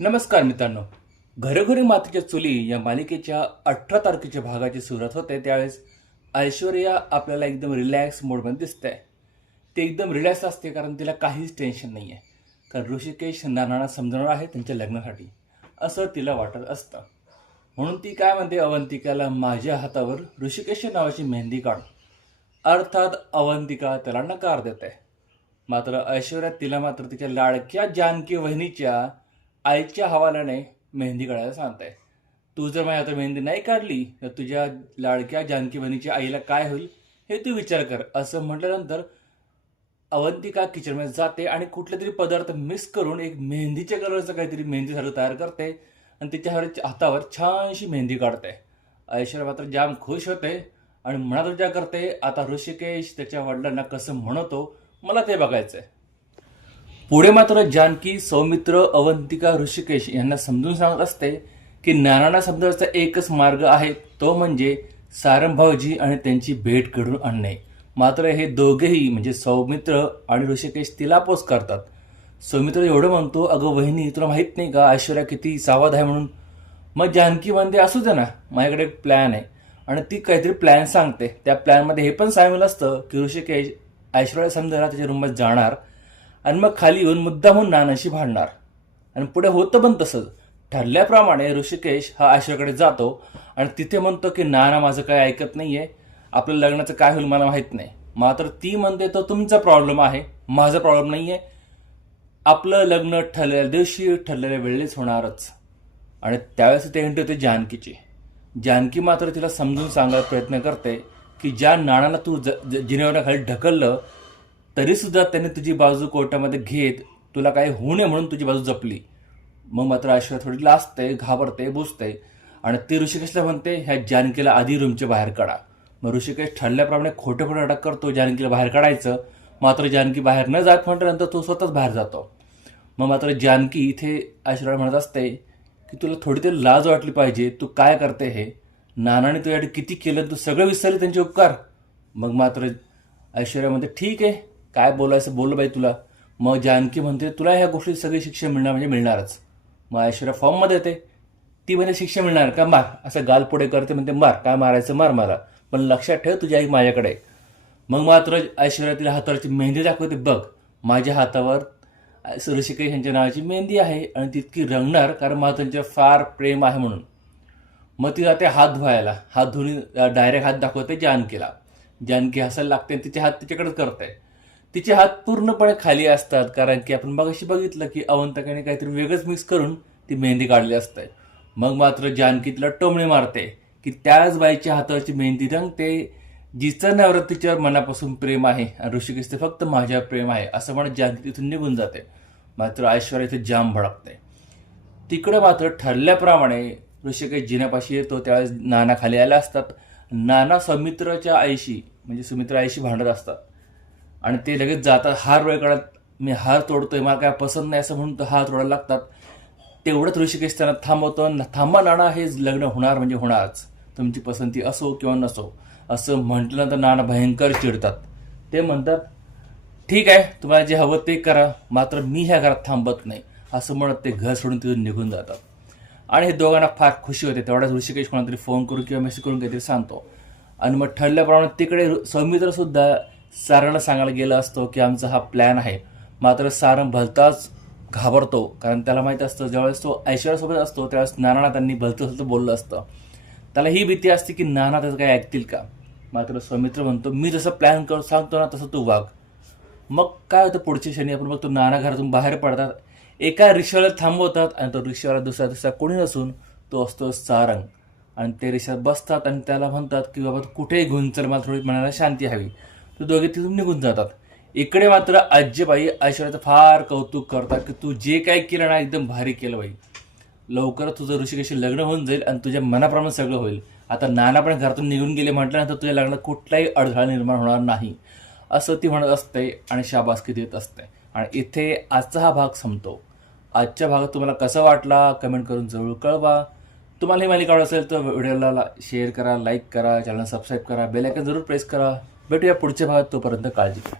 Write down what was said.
नमस्कार मित्रांनो. घरोघरी मातीच्या चुली या मालिकेच्या अठरा तारखेच्या भागाची सुरुवात होते. त्यावेळेस ऐश्वर्या आपल्याला एकदम रिलॅक्स मोडमध्ये दिसते ती एकदम रिलॅक्स असते कारण तिला काहीच टेन्शन नाही आहे कारण ऋषिकेश नानांना समजणार आहे त्यांच्या लग्नासाठी. असं तिला वाटत असतं. म्हणून ती काय म्हणते? अवंतिकाला माझ्या हातावर ऋषिकेश नावाची मेहंदी काढ. अर्थात अवंतिका त्याला नकार देते. मात्र ऐश्वर्या तिला मात्र तिच्या लाडक्या जानकी वहिनीच्या आईच्या हवालाने मेहंदी काढायला सांगताय तू जर माझ्या आता मेहंदी नाही काढली तर तुझ्या लाडक्या जानकी बहिणीच्या आईला काय होईल हे तू विचार कर. असं म्हटल्यानंतर अवंतिका किचनमध्ये जाते आणि कुठले तरी पदार्थ मिक्स करून एक मेहंदीच्या कलरचं काहीतरी मेहंदीसारखं तयार करते आणि तिच्या हातावर छानशी मेहंदी काढते. ऐश्वर्या मात्र जाम खुश होते आणि मनात विचार करते आता ऋषिकेश त्याच्या वडिलांना कसं म्हणतो मला ते बघायचं आहे पुढे मात्र जानकी सौमित्र अवंतिका ऋषिकेश यांना समजून सांगत असते की नारायणा समजायचा एकच मार्ग आहे तो म्हणजे सारंभावजी आणि त्यांची भेट घडून आणणे. मात्र हे दोघेही म्हणजे सौमित्र आणि ऋषिकेश तिला पोच करतात. सौमित्र एवढं म्हणतो अगं वहिनी तुला माहीत नाही का ऐश्वर्या किती सावध आहे म्हणून? मग जानकी म्हणते असू दे ना माझ्याकडे एक प्लॅन आहे. आणि ती काहीतरी प्लॅन सांगते. त्या प्लॅनमध्ये हे पण सांगितलं असतं की ऋषिकेश ऐश्वर्या समजायला त्याच्या रूममध्ये जाणार आणि मग खाली येऊन मुद्दामहून नानाशी भांडणार. आणि पुढे होतं पण तसंच. ठरल्याप्रमाणे ऋषिकेश हा ऐश्वर्याकडे जातो आणि तिथे म्हणतो की नाना माझं काय ऐकत नाही आहे आपल्या लग्नाचं काय होईल मला माहीत नाही. मात्र ती म्हणते तो तुमचा प्रॉब्लेम आहे. माझा प्रॉब्लेम नाही आहे आपलं लग्न ठरलेल्या दिवशी ठरलेल्या वेळेस होणारच. आणि त्यावेळेस ते एंट्री होते जानकीची. जानकी मात्र तिला समजून सांगायला प्रयत्न करते की ज्या नाणाला तू ज ज- ढकललं तरी सुद्धा त्याने तुझी बाजू कोर्टामध्ये घेत तुला काही होऊ नये म्हणून तुझी बाजू जपली. मग मात्र ऐश्वर्या थोडी लाजते घाबरते बुजते आणि ती ऋषिकेशला म्हणते ह्या जानकीला आधी रूमच्या बाहेर काढा. मग ऋषिकेश ठरल्याप्रमाणे खोटे खोटे अटक करतो जानकीला बाहेर काढायचं. मात्र जानकी बाहेर न जात म्हटल्यानंतर तो स्वतःच बाहेर जातो. मग मात्र जानकी इथे आश्रय म्हणत असते की तुला थोडी तरी लाज वाटली पाहिजे. तू काय करते हे? नानाने तुझ्यासाठी किती केलं तू सगळं विसरले त्यांचे उपकार. मग मात्र ऐश्वर्या म्हणते ठीक आहे. काय बोलायचं बोललं बाई तुला? मग जानकी म्हणते तुला ह्या गोष्टी सगळी शिक्षा मिळणार म्हणजे मिळणारच. मग ऐश्वर्या फॉर्ममध्ये येते. ती म्हणजे शिक्षा मिळणार का? मार. असं गाल पुढे करते म्हणते मार काय मारायचं? मार मला. पण लक्षात ठेव तुझी आई माझ्याकडे. मग मात्र ऐश्वर्या तिला हातावरची मेहंदी दाखवते बघ माझ्या हातावर ऋषिकेश यांच्या नावाची मेहंदी आहे आणि तितकी रंगणार कारण मला त्यांच्या फार प्रेम आहे म्हणून. मग ती जाते हात धुवायला. हात धुवून डायरेक्ट हात दाखवते जानकीला. जानकी हसायला लागते आणि तिचे हात तिच्याकडेच करते. तिचे हात पूर्णपणे खाली असतात कारण की आपण मगाशी बघितलं की अवंतकाने काहीतरी वेगळंच मिक्स करून ती मेहंदी काढली असते. मग मात्र जानकी तिला टोमणे मारते की त्याच बाईच्या हातावरची मेहंदी रंगते जिचं नवरात तिच्यावर मनापासून प्रेम आहे आणि ऋषिकेश ते फक्त माझ्यावर प्रेम आहे असं म्हणत जानकी तिथून निघून जाते. मात्र ऐश्वर्या इथे जाम भडकते. तिकडे मात्र ठरल्याप्रमाणे ऋषिकेश जिन्यापाशी येतो त्यावेळेस नाना खाली आल्या असतात. नाना सौमित्राच्या आईशी म्हणजे सुमित्रा आईशी भांडत असतात. आणि ते लगेच जातात हार वेळ काढत मी हार तोडतोय मला काय पसंत नाही असं म्हणून तो हार तोडायला लागतात. तेवढंच ऋषिकेश त्यांना थांबवतो थांबा नाणा हे लग्न होणार म्हणजे होणारच. तुमची पसंती असो किंवा नसो असं म्हटलं तर नाना भयंकर चिडतात. ते म्हणतात ठीक आहे तुम्हाला जे हवं ते करा मात्र मी ह्या घरात थांबत नाही. असं म्हणत ते घर सोडून तिथून निघून जातात. आणि हे दोघांना फार खुशी होते. तेवढ्याच ऋषिकेश कोणातरी फोन करून किंवा मेसेज करून काहीतरी सांगतो. आणि मग ठरल्याप्रमाणे तिकडे सौमित्रसुद्धा साराला सांगायला गेला असतो की आमचा हा प्लॅन आहे. मात्र सारंग भलताच घाबरतो. कारण त्याला माहीत असतं ज्यावेळेस तो ऐश्वर्यासोबत असतो त्यावेळेस नाना त्यांनी भलतं भलतं बोललं असतं. त्याला ही भीती असते की नाना त्याचं काय ऐकतील का? मात्र सौमित्र म्हणतो मी जसं प्लॅन करू सांगतो ना तसं तू वाघ मग काय होतं पुढच्या क्षणी? आपण बघतो नाना घरातून बाहेर पडतात. एका रिक्षाला थांबवतात आणि तो रिक्षावाला दुसऱ्या दुसरा कोणी नसून तो असतो सारंग. आणि ते रिक्षात बसतात आणि त्याला म्हणतात की बाबा कुठेही घेऊन चल मला थोडी मनाला शांती हवी. ते दोघे तिथून निघून जातात. इकडे मात्र आजीबाई ऐश्वर्याचं फार कौतुक करतात की तू जे काय केलं ना एकदम भारी केलं बाई. लवकरच तुझं ऋषिकेशी लग्न होऊन जाईल आणि तुझ्या मनाप्रमाणे सगळं होईल. आता नाना पण घरातून निघून गेले म्हटल्यानंतर तुझ्या लग्नात कुठलाही अडथळा निर्माण होणार नाही. असं ती म्हणत असते आणि शाबासकी देत असते. आणि इथे आजचा हा भाग संपतो. आजच्या भागात तुम्हाला कसं वाटला कमेंट करून जरूर कळवा. तुम्हाला ही मालिका आवडत असेल तर व्हिडिओला शेअर करा लाईक करा चॅनल सबस्क्राईब करा बेल आयकन जरूर प्रेस करा. भेटूया पुढच्या भागात तोपर्यंत काळजी घ्या.